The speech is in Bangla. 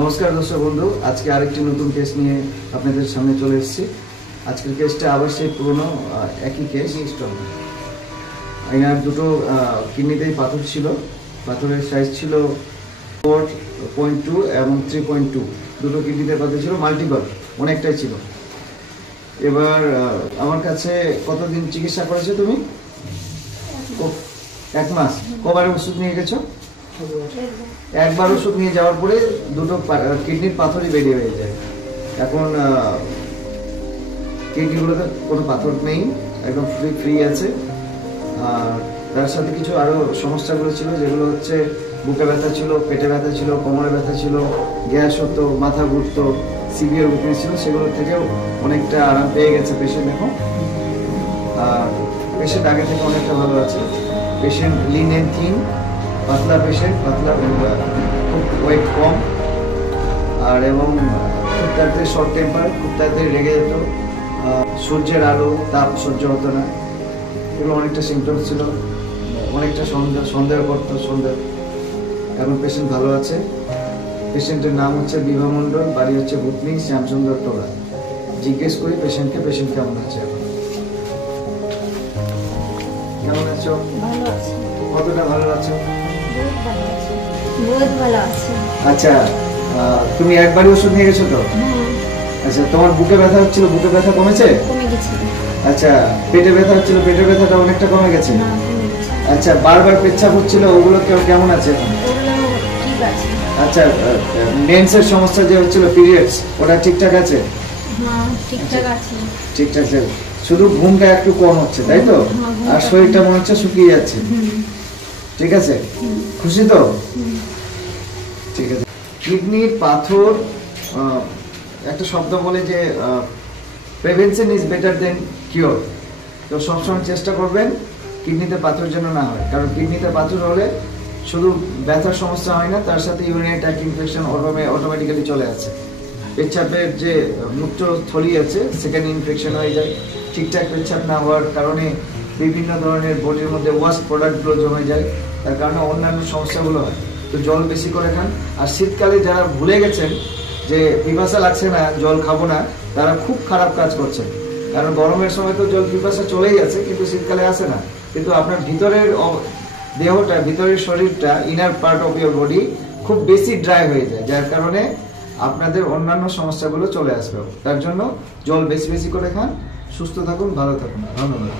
নমস্কার দর্শক বন্ধু, আজকে আরেকটি নতুন কেস নিয়ে আপনাদের সামনে চলে এসেছি। আজকের কেসটা আবার সেই পুরনো একই কেস। এনার দুটো কিডনিতেই পাথর ছিল। পাথরের সাইজ ছিল 4.2 এবং 3.2। দুটো কিডনিতে পাথর ছিল, মাল্টিপল অনেকটাই ছিল। এবার আমার কাছে কতদিন চিকিৎসা করেছো তুমি? 1 মাস। কবার ওষুধ নিয়ে গেছো? একবার ওষুধ নিয়ে যাওয়ার পরে দুটো কিডনির পাথরই বেরিয়ে হয়ে যায়। এখন কিডনিগুলোতে কোনো পাথর নেই, একদম ফ্রি আছে। আর তার সাথে কিছু আরো সমস্যাগুলো ছিল, যেগুলো হচ্ছে বুকে ব্যথা ছিল, পেটে ব্যথা ছিল, কোমরে ব্যথা ছিল, গ্যাস হতো, মাথা ঘুরতো, সিভিয়ার উইকনেস ছিল। সেগুলোর থেকেও অনেকটা আরাম পেয়ে গেছে পেশেন্ট এখন। আর পেশেন্ট আগে থেকে অনেকটা ভালো আছে। পেশেন্ট লিন এন্ড থিন, পাতলা পেশেন্ট, পাতলা, খুব ওয়েট কম, আর এবং খুব তাড়াতাড়ি শর্ট টেম্পার, খুব তাড়াতাড়ি রেগে যেত, সূর্যের আলো তাপ সহ্য হতো না। এগুলো অনেকটা সিমটমস ছিল, অনেকটা সন্দেহ করতো। এখন পেশেন্ট ভালো আছে। পেশেন্টের নাম হচ্ছে বিভা মণ্ডল, বাড়ি হচ্ছে ভুতনি, শ্যামসুন্দর টোলা। জিজ্ঞেস করি পেশেন্টকে, পেশেন্ট কেমন আছে এখন? কেমন আছো? ভালো আছি। কতটা ভালো আছো? বহুত ভালো আছি। আচ্ছা, তুমি একবারই ওষুধ নিয়ে গেছো তো? আচ্ছা, তোমার বুকে ব্যথা হচ্ছিল, বুকে ব্যথা কমেছে? কমে গেছে। আচ্ছা, পেটে ব্যথা হচ্ছিল, পেটের ব্যথাটা অনেকটা কমে গেছে? না, কমে গেছে। আচ্ছা, বারবার পেচ্ছাপ হচ্ছিল, ওগুলো কেমন আছে এখন? ওগুলো ঠিক আছে। আচ্ছা, মেন্সের সমস্যা যে হচ্ছিল, পিরিয়ডস, ওটা ঠিকঠাক আছে? হ্যাঁ, ঠিকঠাক আছে। ঠিকঠাক আছে, শুধু ঘুমটা একটু কম হচ্ছে, তাই তো? আর শরীরটা মনে হচ্ছে শুকিয়ে যাচ্ছে। ঠিক আছে, খুশি তো? ঠিক আছে। কিডনির পাথর, একটা শব্দ বলে যে prevention is better then cure. তো সবসময় চেষ্টা করবেন কিডনিতে পাথর যেন না হয়, কারণ কিডনিতে পাথর হলে শুধু ব্যথার সমস্যা হয় না, তার সাথে ইউরিনারি ট্র্যাক্ট ইনফেকশন অটোমেটিক্যালি চলে আসে। পেচ্ছাপের যে মূত্রথলি আছে সেখানে ইনফেকশন হয়ে যায়। ঠিকঠাক পেচ্ছাপ না হওয়ার কারণে বিভিন্ন ধরনের বডির মধ্যে ওয়াস্ট প্রোডাক্টগুলো জমে যায়, তার কারণে অন্যান্য সমস্যাগুলো হয়। তো জল বেশি করে খান। আর শীতকালে যারা ভুলে গেছেন যে পিপাসা লাগছে না, জল খাবো না, তারা খুব খারাপ কাজ করছেন। কারণ গরমের সময় তো জল পিপাসা চলেই আছে, কিন্তু শীতকালে আসে না। কিন্তু আপনার ভিতরের দেহটা, ভিতরের শরীরটা, inner part of your body খুব বেশি ড্রাই হয়ে যায়, যার কারণে আপনাদের অন্যান্য সমস্যাগুলো চলে আসবে। তার জন্য জল বেশি বেশি করে খান। সুস্থ থাকুন, ভালো থাকুন। ধন্যবাদ।